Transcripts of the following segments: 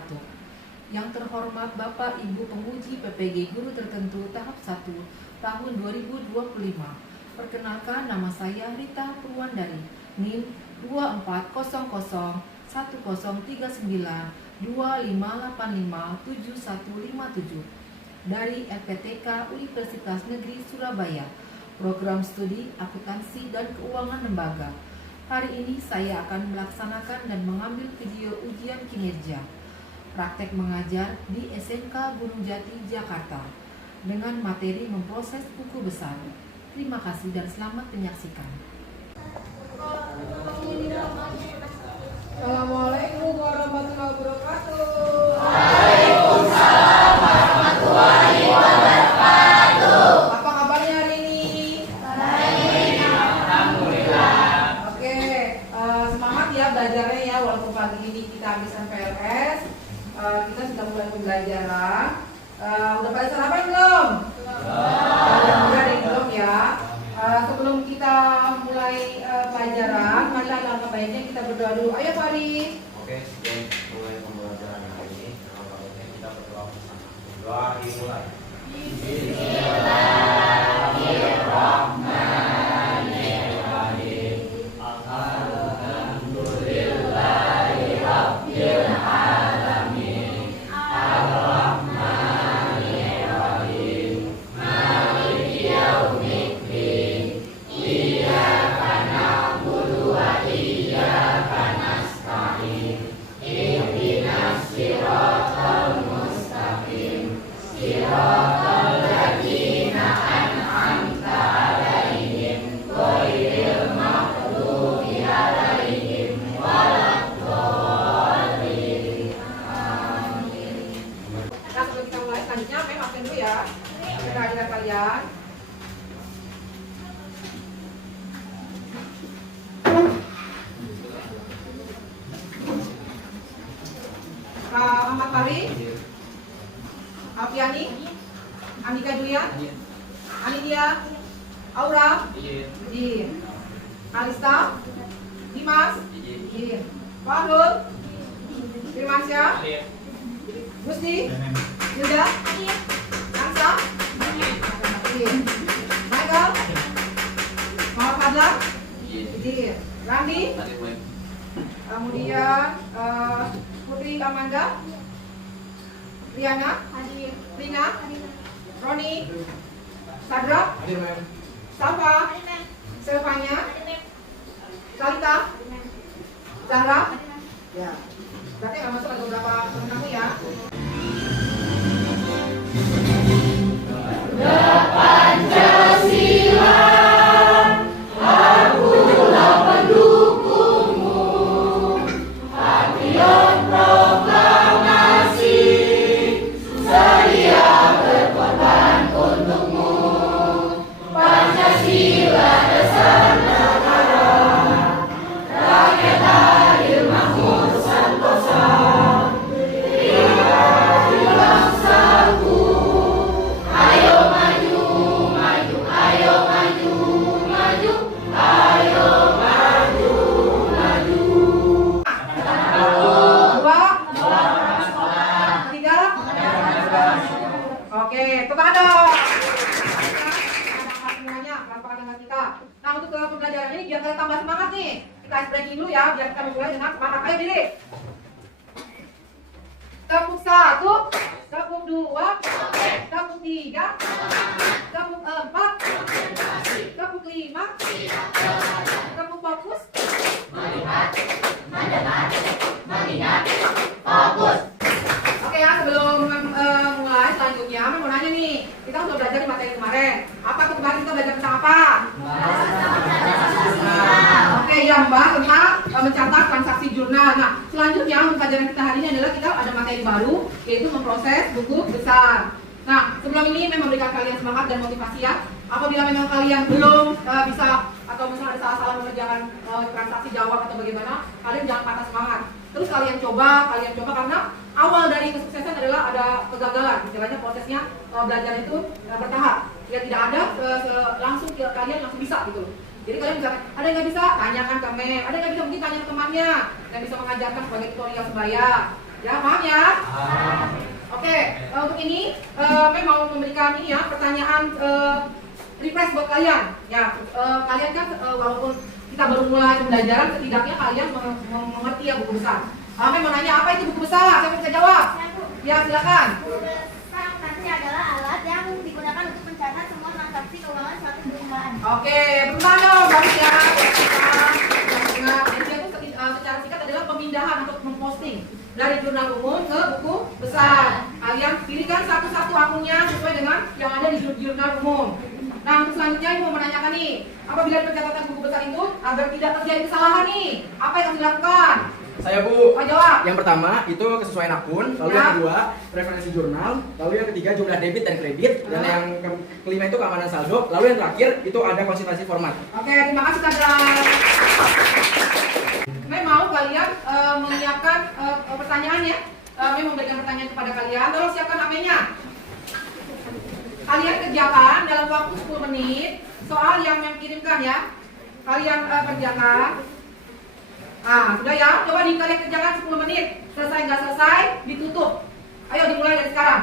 wabarakatuh. Yang terhormat Bapak Ibu Penguji PPG Guru Tertentu Tahap 1 tahun 2025. Perkenalkan, nama saya Rita Purwandari, NIM 2400103925857157 dari LPTK Universitas Negeri Surabaya, Program Studi Akuntansi dan Keuangan Lembaga. Hari ini saya akan melaksanakan dan mengambil video ujian kinerja praktek mengajar di SMK Gunung Jati, Jakarta dengan materi memproses buku besar. Terima kasih dan selamat menyaksikan. Assalamualaikum warahmatullahi wabarakatuh. Waalaikumsalam warahmatullahi wabarakatuh. Apa kabarnya hari ini? Baik, alhamdulillah. Oke, semangat ya belajarnya ya. Walaupun pagi ini kita habiskan PLS, kita sudah mulai pembelajaran. Udah pada sarapan belum? Udah belum ya. Sebelum kita mulai pelajaran, marilah langkah baiknya kita berdoa dulu. Ayo Fari. Oke, sebelum mulai pembelajaran hari ini, langkah baiknya kita berdoa bersama. Doa dimulai. Bismillahirrahmanirrahim. Alhamdulillahirabbil alamin. Arrahmanirrahim. Maliki yaumiddin. Iyyaka na'budu wa iyyaka nasta'in. Ihdinas siratal mustaqim. Siratal ladzina an'amta 'alaihim ghairil maghdubi 'alaihim waladdallin. Amin. Nah, sebelum kita mulai selanjutnya, maafkan dulu ya kehadiran kalian. Ahmad Fari, Alfiani, Andika Julia, Anidia, Aura, Jin, Alista, Dimas, Jin, Fadul, Firmansyah, Gusti, Yuda, Kansa, Jin, Michael, Muhammad Fadlan, Jin, Randi, kemudian Putri Amanda, Riana, Rina, Roni, Sadra, Safa, Selvanya, Salita, Zahra. Ya, berarti nggak masuk ada beberapa teman kamu ya. Pancasila, akulah pendukungmu. Patriot proklamasi, sedia berkorban untukmu. Pancasila dasar negara, rakyat adil makmur sentosa. Kita bangsaku, ayo maju, maju, ayo maju, maju, ayo maju, maju. Dua, tiga. Oke, tepuk tangan. Semuanya, pelan-pelan dengan kita. Nah, untuk ke pembelajaran ini biar kita tambah semangat nih. Kita ice breaking dulu ya, biar kita mulai dengan semangat. Ayo diri. Tepuk 1, tepuk 2, tepuk 3, tepuk 4, tepuk 5, tepuk fokus. Mengingat, fokus. Oke ya, sebelum mulai selanjutnya, mau nanya nih, kita sudah belajar di materi kemarin. Apa tuh kemarin kita belajar tentang apa? Oke, yang membahas tentang mencatat transaksi jurnal. Nah, selanjutnya pelajaran kita hari ini adalah kita ada materi baru, yaitu memproses buku besar. Nah, sebelum ini memang memberikan kalian semangat dan motivasi ya. Apabila memang kalian belum bisa atau misalnya ada salah-salah mengerjakan transaksi jawab atau bagaimana, kalian jangan patah semangat. Terus kalian coba karena awal dari kesuksesan adalah ada kegagalan. Istilahnya prosesnya belajar itu bertahap. Ya tidak ada langsung kalian langsung bisa gitu. Jadi kalian bisa, ada yang nggak bisa, tanyakan ke mem, ada yang nggak bisa mungkin tanya ke temannya yang bisa mengajarkan sebagai tutorial sebaya. Ya, paham ya? Oke, untuk ini saya mau memberikan ini ya pertanyaan refresh buat kalian. Ya, kalian kan walaupun kita baru mulai pembelajaran, setidaknya kalian mengerti ya buku besar. Saya mau nanya apa itu buku besar? Siapa bisa jawab? Ya, silakan. Buku besar akuntansi adalah alat yang digunakan untuk mencatat semua transaksi keuangan suatu perusahaan. Oke, benar dong, bagus ya. Nah, itu secara singkat adalah pemindahan untuk memposting dari jurnal umum ke buku besar. Kalian pilihkan satu-satu akunnya sesuai dengan yang ada di jurnal umum. Nah, untuk selanjutnya Ibu mau menanyakan nih, apabila pencatatan buku besar itu agar tidak terjadi kesalahan nih, apa yang harus dilakukan? Saya Bu. Oh, jawab. Yang pertama itu kesesuaian akun, lalu yang kedua referensi jurnal, lalu yang ketiga jumlah debit dan kredit, dan yang kelima itu keamanan saldo, lalu yang terakhir itu ada konsultasi format. Oke, terima kasih Sandra. Saya mau kalian menyiapkan pertanyaan ya. Saya memberikan pertanyaan kepada kalian. Tolong siapkan HP-nya. Kalian kerjakan dalam waktu 10 menit soal yang kirimkan ya. Kalian kerjakan. Nah, sudah ya. Coba kalian kerjakan 10 menit. Selesai nggak selesai, ditutup. Ayo dimulai dari sekarang.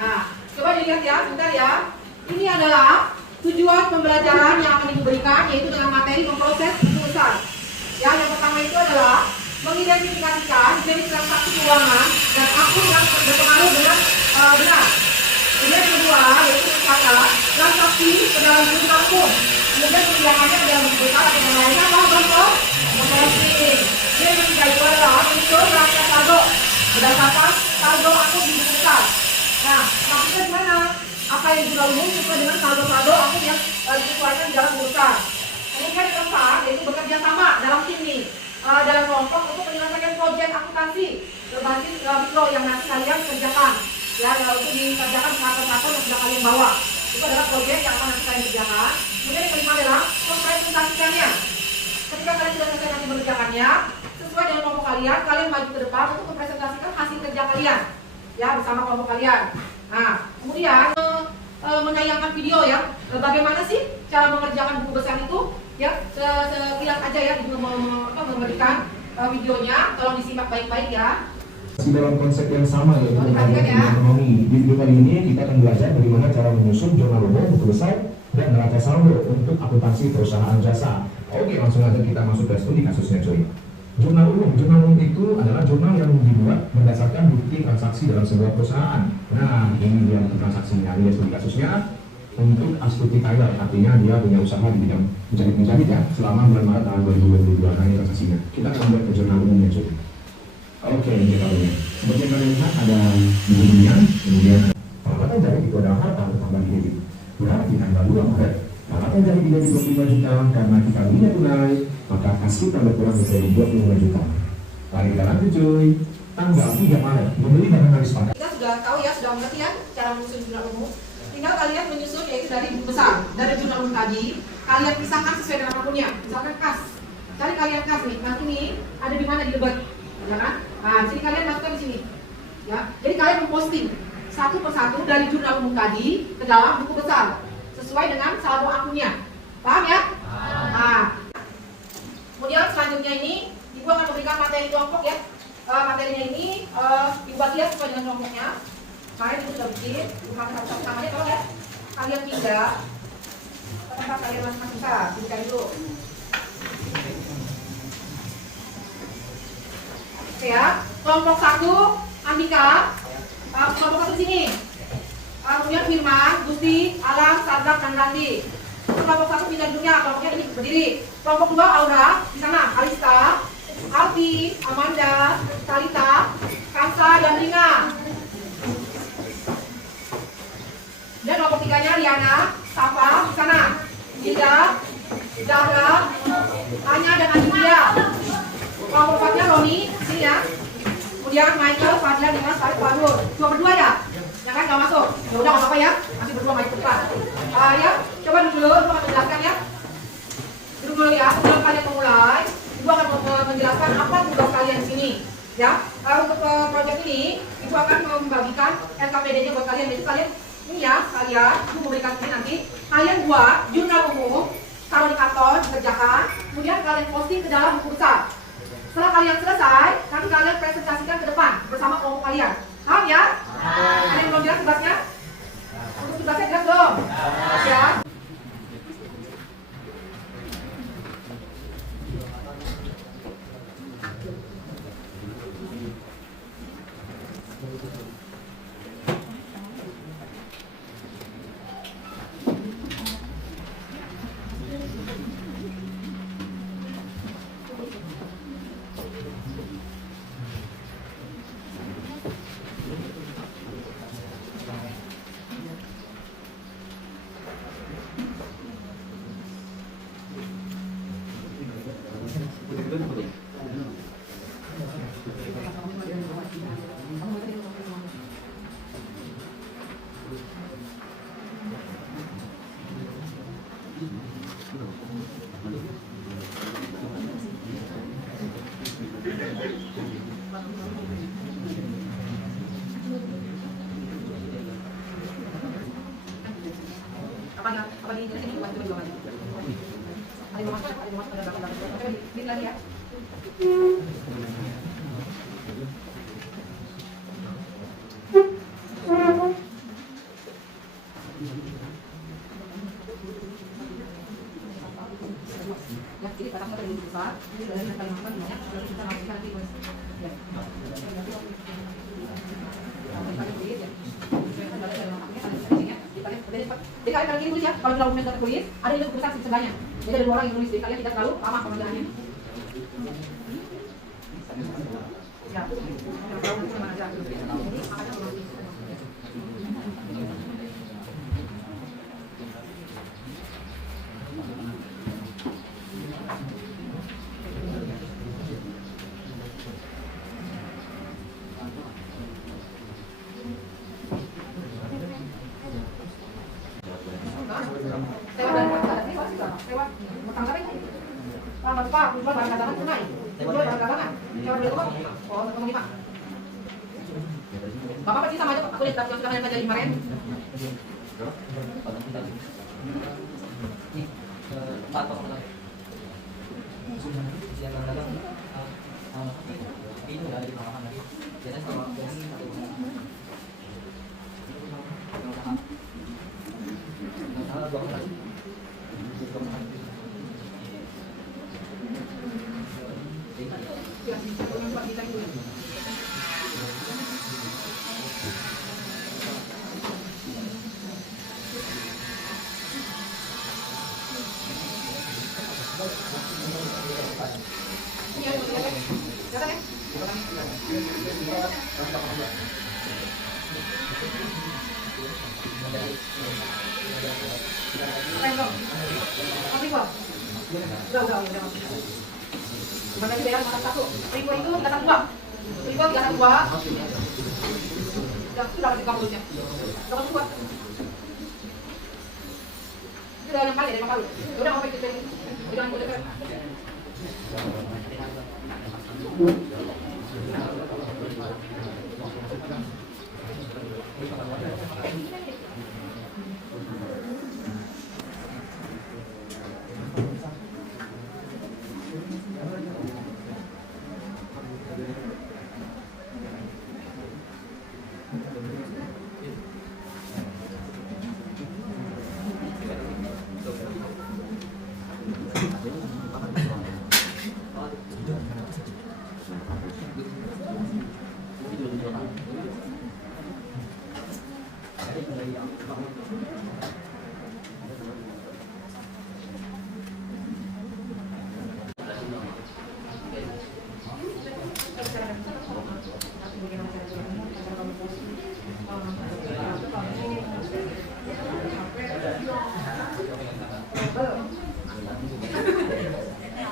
Nah, coba dilihat ya, sebentar ya. Ini adalah tujuan pembelajaran yang akan diberikan, yaitu dengan materi memproses buku besar. Ya, yang pertama itu adalah mengidentifikasikan jenis transaksi keuangan dan akun yang berpengaruh dengan benar. Kemudian yang kedua yaitu mencatat transaksi ke dalam jurnal umum. Kemudian pemilihannya ke dalam buku besar atau yang lainnya adalah bentuk memposting. Yang ketiga itu adalah menyusun rahasia saldo berdasarkan saldo akun di buku besar. Nah, maksudnya gimana? Apa yang jurnal umum sesuai dengan saldo-saldo akun yang disesuaikan di dalam buku besar. Kemudian yang keempat yaitu bekerja sama dalam tim nih, dalam kelompok untuk menyelesaikan proyek akuntansi berbasis mikro yang nanti kalian kerjakan. Ya, untuk dikerjakan satu-satu yang sudah kalian bawa. Itu adalah proyek yang akan nanti kalian kerjakan. Kemudian yang kelima adalah mempresentasikannya. Ketika kalian sudah selesai nanti mengerjakannya, sesuai dengan kelompok kalian, kalian maju ke depan untuk mempresentasikan hasil kerja kalian. Ya, bersama kelompok kalian. Nah, kemudian menayangkan video ya. Bagaimana sih cara mengerjakan buku besar itu? Ya, sekilas aja ya, memberikan videonya. Tolong disimak baik-baik ya. Masih dalam konsep yang sama yaitu Perhatikan ya. ekonomi. Di video kali ini kita akan belajar bagaimana cara menyusun jurnal umum, buku besar, dan neraca saldo untuk akuntansi perusahaan jasa. Oke, langsung aja kita masuk ke studi kasusnya cuy. Jurnal umum itu adalah jurnal yang dibuat berdasarkan bukti transaksi dalam sebuah perusahaan. Nah, ini dia bukti transaksinya. Ini studi kasusnya untuk Astuti Tyler, artinya dia punya usaha di bidang menjahit ya selama bulan Maret tahun 2022. Nah, ini transaksinya. Kita akan buat ke jurnal umumnya cuy. Oke, ini kalaunya. Seperti yang kalian lihat ada bukunya, kemudian pendapatan jahit itu adalah harta bertambah di debit. Berarti tanggal 2 Maret, pendapatan jahit di debit 25 juta karena kita belinya tunai, maka kasih tambah kurang menjadi 25 juta. Mari kita lanjut cuy. Tanggal 3 Maret, membeli barang habis pakai. Kita sudah tahu ya, sudah mengerti ya cara menyusun jurnal umum. Tinggal kalian menyusun yaitu dari buku besar, dari jurnal umum tadi. Kalian pisahkan sesuai dengan akunnya. Misalkan kas, cari kalian kas nih. Nanti nih ada di mana di debat, ya kan? Nah, sini kalian masukkan di sini. Ya, jadi kalian memposting satu persatu dari jurnal umum tadi ke dalam buku besar sesuai dengan saldo akunnya. Paham ya? Nah, kemudian selanjutnya ini Ibu akan memberikan materi kelompok ya. Materinya ini dibuat ya sesuai dengan kelompoknya. Kemarin Ibu sudah bikin, bukan satu-satu namanya tolong ya. Kalian pindah ke tempat kalian masing-masing bisa. Berikan dulu. Oke ya. Kelompok 1 Andika. Kelompok 1 di sini. Kemudian Firman, Gusti, Alam, Sadrak, dan Randi. Kelompok 1 pindah duduknya, kelompoknya ini berdiri. Kelompok 2 Aura, di sana Alista, Alfi, Amanda, Talita, Kansa, dan Rina. Dan kelompok 3-nya Liana, Safa, di sana. Dinda, Zahra, Anya, dan Aditya. Kelompok 4-nya Roni, di sini ya. Kemudian Michael, Fadlan, dengan Sarif, Fadur. Cuma berdua ya? Ya kan, nggak masuk. Ya udah nggak apa-apa ya. Masih Ya, coba dulu, Ibu akan menjelaskan ya. Duduk dulu ya, sebelum kalian memulai, Ibu akan menjelaskan apa tugas kalian di sini. Ya, untuk proyek ini, Ibu akan membagikan LKPD-nya buat kalian. Jadi kalian ini ya, kalian Ibu memberikan ini nanti. Kalian buat jurnal umum, taruh di karton, dikerjakan, kemudian kalian posting ke dalam buku besar. Setelah kalian selesai, nanti kalian presentasikan ke depan bersama kelompok kalian. Paham ya? Ada yang belum jelas tugasnya? Untuk tugasnya jelas belum? Jelas ya? Apa di sini coba lagi. Ada yang masuk ada belakang. Coba di lagi ya. Ya, jadi batasnya tadi besar, ini dari yang paling aman banyak, lalu kita masukkan nanti ya. Jadi kalian kalau tulis ya, kalau di dokumen tertulis, ada yang besar setengahnya. Jadi ada 2 orang yang tulis, jadi kalian tidak terlalu lama pengerjaannya. Ya, Bapak pasti sama aja, aku lihat yang sudah kalian pelajari kemarin. Udah. Gimana di daerah makan satu? Ribu itu tingkatan 2. Ribu tingkatan 2. Sudah kasih kamu tulisnya. Dapat 2. Itu udah yang paling dari Palu. Udah mau pikir ini. Udah mau dekat.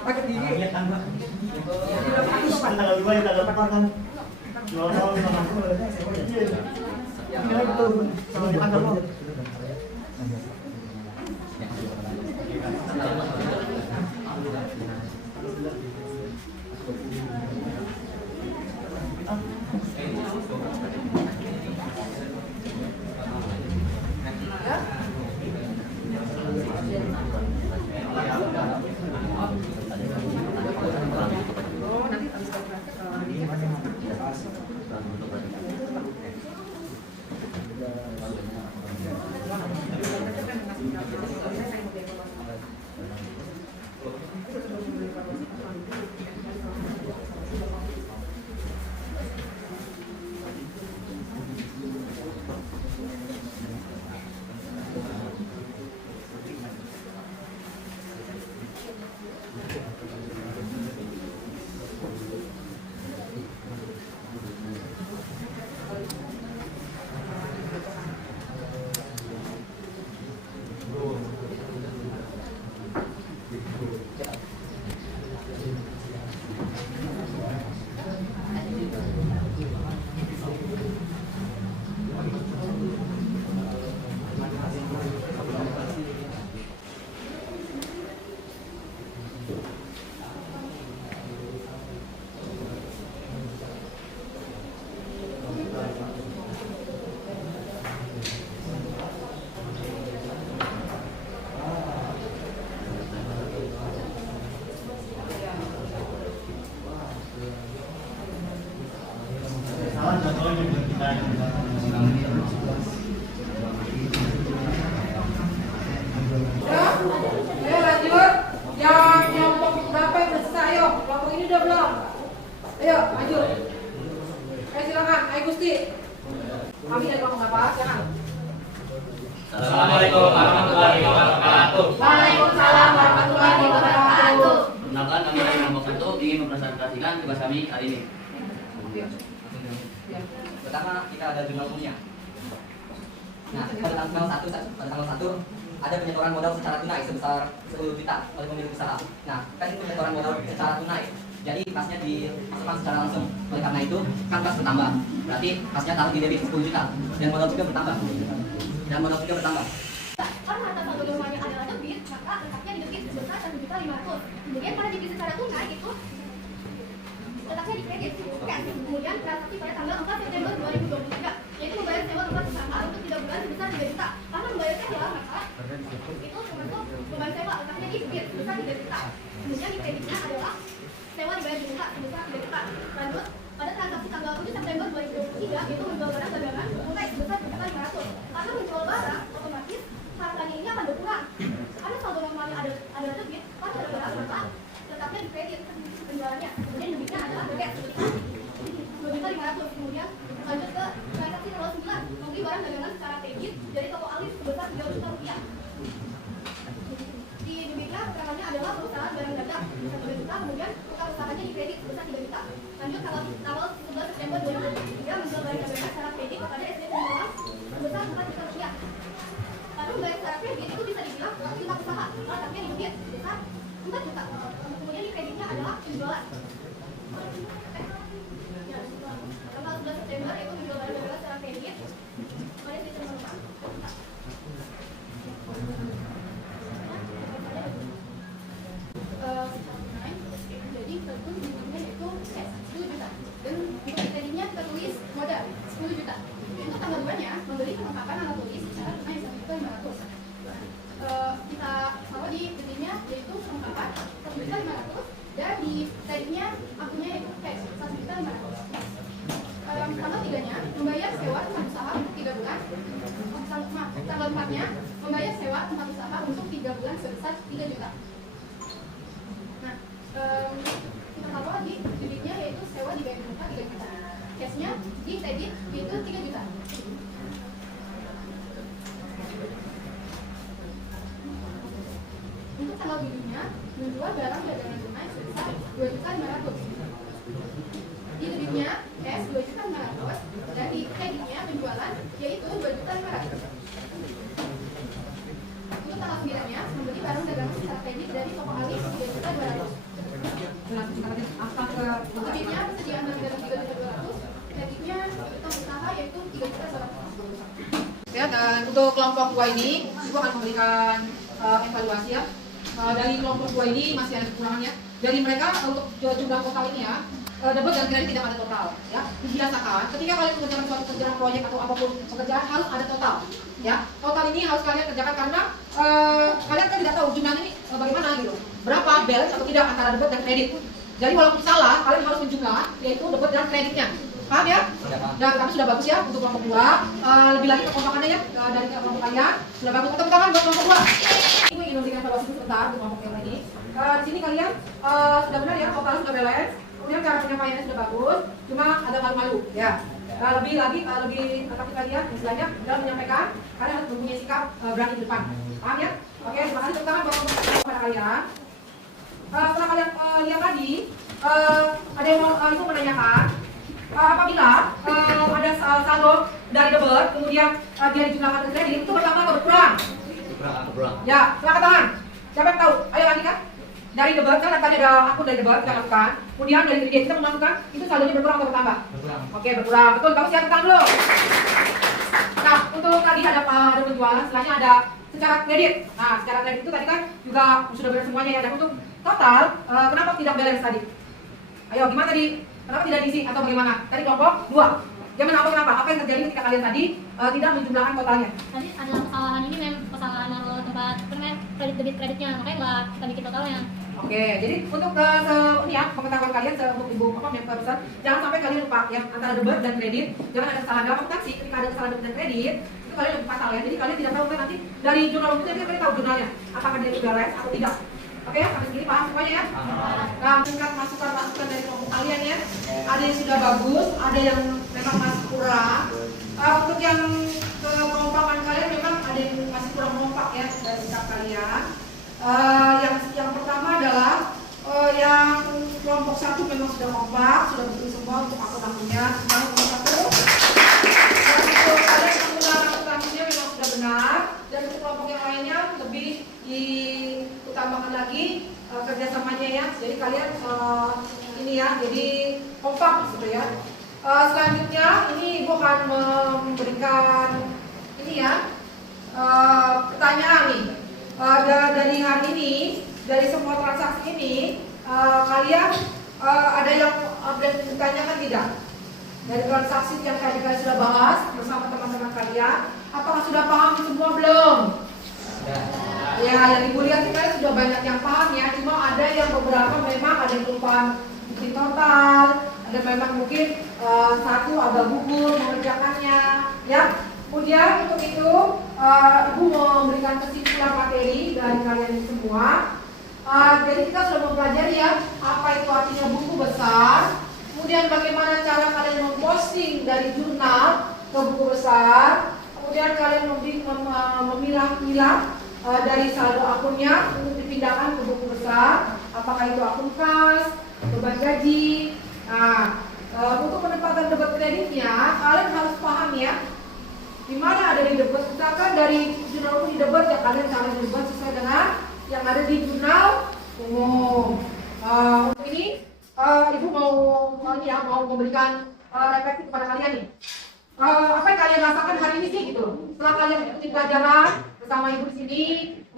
Pakai gigi. Iya kan, Pak. Tanggal 2 ya tanggal 4 kan. Jual sama aku. Iya. Ini itu sama tanggal 4. Ayo lanjut. Yang kelompok berapa yang udah selesai? Ayo, kelompok ini udah belum? Ayo, maju. Ayo silakan, ayo Gusti. Kami dari kelompok berapa? Silakan. Assalamualaikum warahmatullahi wabarakatuh. Waalaikumsalam warahmatullahi wabarakatuh. Perkenalkan, kami dari kelompok 1 ingin mempresentasikan tugas kami hari ini. Pertama kita ada jurnal umumnya. Nah, pada tanggal 1 ada penyetoran modal secara tunai sebesar 10 juta oleh pemilik usaha. Nah, kan itu penyetoran modal secara tunai. Jadi kasnya dimasukkan secara langsung. Oleh karena itu kan kas bertambah. Berarti kasnya taruh di debit 10 juta dan modal juga bertambah. Karena harta saldo normalnya adalah debit, maka letaknya di debit sebesar 1.500.000. Kemudian pada debit secara tunai itu letaknya di kredit. Kemudian transaksi pada tanggal 4 September 2023, yaitu membayar sewa tempat usaha untuk 3 bulan sebesar 3 juta. Karena membayar sewa maka itu termasuk membayar sewa letaknya di debit sebesar 3 juta. Kemudian di kreditnya adalah sewa dibayar juta sebesar 3 juta. Lanjut pada transaksi tanggal 7 September 2023 itu menjual barang dagangan tunai sebesar 1.500.000. Karena menjual barang otomatis harganya ini akan berkurang. Karena saldo normalnya ada debit, kan ada barang maka letaknya di kredit penjualannya. Kemudian debitnya adalah debit sebesar 2.500.000. Kemudian lanjut ke transaksi tanggal 9 membeli barang dagangan secara kredit dari toko alis sebesar 3 juta rupiah. Di debitnya keterangannya adalah perusahaan barang dagang sebesar 3 juta, kemudian tukar usahanya di kredit sebesar 3 juta. Lanjut tanggal 11 September 2023 menjual barang dagangan secara kredit pada SD Peluang sebesar 4 juta rupiah. Lalu membayar secara kredit itu bisa dibilang tingkat usaha, letaknya di debit sebesar 4 juta. Kemudian di kreditnya adalah penjualan. Tanggal 11 September itu menjual barang dagangan secara kredit pada SD Peluang. Jadi tentu jumlahnya itu 10 juta dan untuk kreditnya tertulis modal 10 juta. Untuk tanggal 2-nya membeli perlengkapan alat tulis secara tunai 1.500.000. Kita taruh di kreditnya yaitu perlengkapan 1.500.000 dan di kreditnya akunnya yaitu cash 1.500.000. Tanggal 3-nya membayar sewa tempat usaha untuk 3 bulan. Tanggal 4-nya membayar sewa tempat usaha untuk 3 bulan sebesar 3 juta. Nah, kita taruh lagi kreditnya yaitu sewa di bayar muka 3 juta. Cashnya di kredit itu 3 juta. Untuk tanggal 7-nya menjual barang dagangan tunai sebesar 2.500.000. Di debitnya cash 2.500.000 dan di kreditnya penjualan yaitu 2.500.000. Untuk tanggal 9-nya membeli barang dagangan secara kredit dari toko alis 3.200.000. Debitnya persediaan barang dagangan 3.200.000, kreditnya utang usaha yaitu 3.200.000. Ya, dan untuk kelompok 2 ini, Ibu akan memberikan evaluasi ya. Dari kelompok 2 ini masih ada kekurangannya. Dari mereka untuk jumlah total ini ya, debit dan kredit tidak ada total ya. Dibiasakan ketika kalian mengerjakan suatu kerjaan proyek atau apapun pekerjaan harus ada total ya. Total ini harus kalian kerjakan karena kalian kan tidak tahu jumlahnya ini bagaimana gitu, berapa balance atau tidak antara debit dan kredit. Jadi walaupun salah kalian harus menjumlah yaitu debit dan kreditnya. Paham ya? Dan kami sudah bagus ya untuk kelompok 2. Lebih lagi kekompakannya ya dari kelompok kalian sudah bagus. Tepuk tangan buat kelompok 2. Ibu ingin memberikan evaluasi sebentar untuk kelompok yang ini. Di sini kalian sudah benar ya, total sudah balance. Kemudian cara penyampaiannya sudah bagus, cuma ada malu-malu ya. Lebih lagi lebih aktif kalian istilahnya dalam menyampaikan, kalian harus mempunyai sikap berani di depan. Paham ya? Oke, terima kasih. Tepuk tangan buat kepada kalian. Setelah kalian lihat tadi, ada yang mau ibu menanyakan, apabila ada saldo dari debit, kemudian dia dijumlahkan ke kredit, itu bertambah atau berkurang? Berkurang. Ya, silakan tangan. Siapa yang tahu? Ayo lagi kan? Dari debit kan tadi ada akun dari debit kita masukkan, kemudian dari kredit kita memasukkan, itu saldonya berkurang atau bertambah? Berkurang. Oke, berkurang. Betul, kamu siapkan tangan dulu. Nah, untuk tadi ada penjualan, setelahnya ada secara kredit. Nah, secara kredit itu tadi kan juga sudah benar semuanya ya. Dan untuk total kenapa tidak balance tadi? Ayo gimana tadi? Kenapa tidak diisi atau bagaimana? Tadi kelompok 2. Jangan apa kenapa? Apa yang terjadi ketika kalian tadi tidak menjumlahkan totalnya? Tadi ada kesalahan ini memang kesalahan naruh tempat permen kreditnya, makanya nggak kita bikin totalnya. Oke, jadi untuk ini ya pengetahuan kalian untuk ibu member pesan, jangan sampai kalian lupa ya antara debit dan kredit. Jangan ada kesalahan dalam akuntansi. Ketika ada kesalahan debit dan kredit, itu kalian lebih fatal ya. Jadi kalian tidak tahu kan nanti dari jurnal bukunya kalian tahu jurnalnya apakah dia balance atau tidak. Oke, sampai segini paham semuanya ya? Nah, tingkat masukan dari kelompok kalian ya. Ada yang sudah bagus, ada yang memang masih kurang. Untuk yang kelompokan kalian memang ada yang masih kurang kompak ya dari sikap kalian. Yang pertama adalah yang kelompok 1 memang sudah kompak, sudah betul semua untuk akun-akunnya. Sekarang kelompok 1 untuk kalian penggunaan akun-akunnya memang sudah benar. Dan untuk kelompok yang lainnya lebih diutamakan lagi kerjasamanya ya. Jadi kalian ini ya, jadi kompak gitu ya. Selanjutnya ini Ibu akan memberikan ini ya pertanyaan nih. Dari hari ini, dari semua transaksi ini, kalian ada yang update ditanyakan tidak? Dari transaksi yang tadi kalian sudah bahas bersama teman-teman kalian, apakah sudah paham semua belum? Ya, yang Ibu lihat kalian sudah banyak yang paham ya. Cuma ada yang beberapa memang ada yang kelupaan bukti total, ada memang mungkin satu agak gugur mengerjakannya, ya. Kemudian untuk itu Ibu mau memberikan kesimpulan materi dari kalian semua. Jadi kita sudah mempelajari ya apa itu artinya buku besar. Kemudian bagaimana cara kalian memposting dari jurnal ke buku besar. Kemudian kalian memilah-milah dari saldo akunnya untuk dipindahkan ke buku besar. Apakah itu akun kas, beban gaji. Nah, untuk penempatan debit kreditnya kalian harus paham ya. Di mana ada di debit, misalkan dari jurnal umum di debit ya kalian cari debit sesuai dengan yang ada di jurnal umum. Untuk ini Ibu mau memberikan refleksi kepada kalian nih. Apa yang kalian rasakan hari ini sih gitu? Setelah kalian ikuti pelajaran bersama Ibu di sini,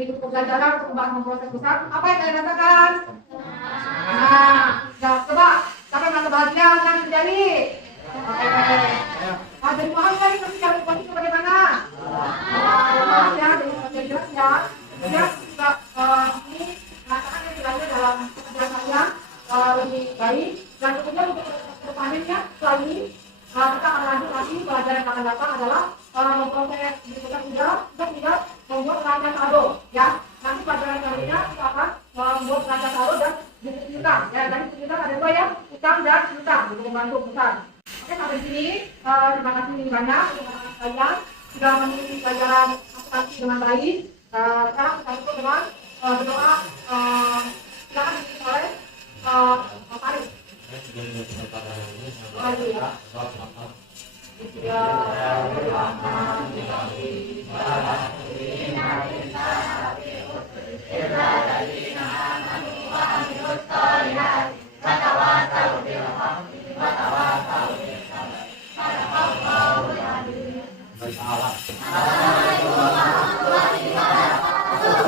ikut pelajaran untuk membahas memproses besar, apa yang kalian rasakan? Nah, ya, coba siapa yang merasa bahagia kan terjadi? Jadi paham kan ini cara posisi bagaimana? Paham ya, jadi jelas ya. Kemudian juga ini merasakan yang berada dalam pekerjaan kalian lebih baik. Dan kemudian untuk depannya setelah ini kita akan lanjut lagi pelajaran yang akan datang adalah memproses kita tidak membuat rancang saldo ya. Nanti pelajaran selanjutnya kita akan membuat rancang saldo dan buku piutang. Ya, tadi piutang ada 2 ya, utang dan piutang, buku membantu besar. Oke, sampai di sini. Terima kasih banyak untuk kalian sudah mengikuti pelajaran akuntansi dengan baik. Sekarang kita tutup dengan berdoa. Silakan diikuti oleh Pak Arif.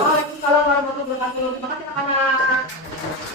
Waalaikumsalam warahmatullahi wabarakatuh. Terima kasih anak-anak.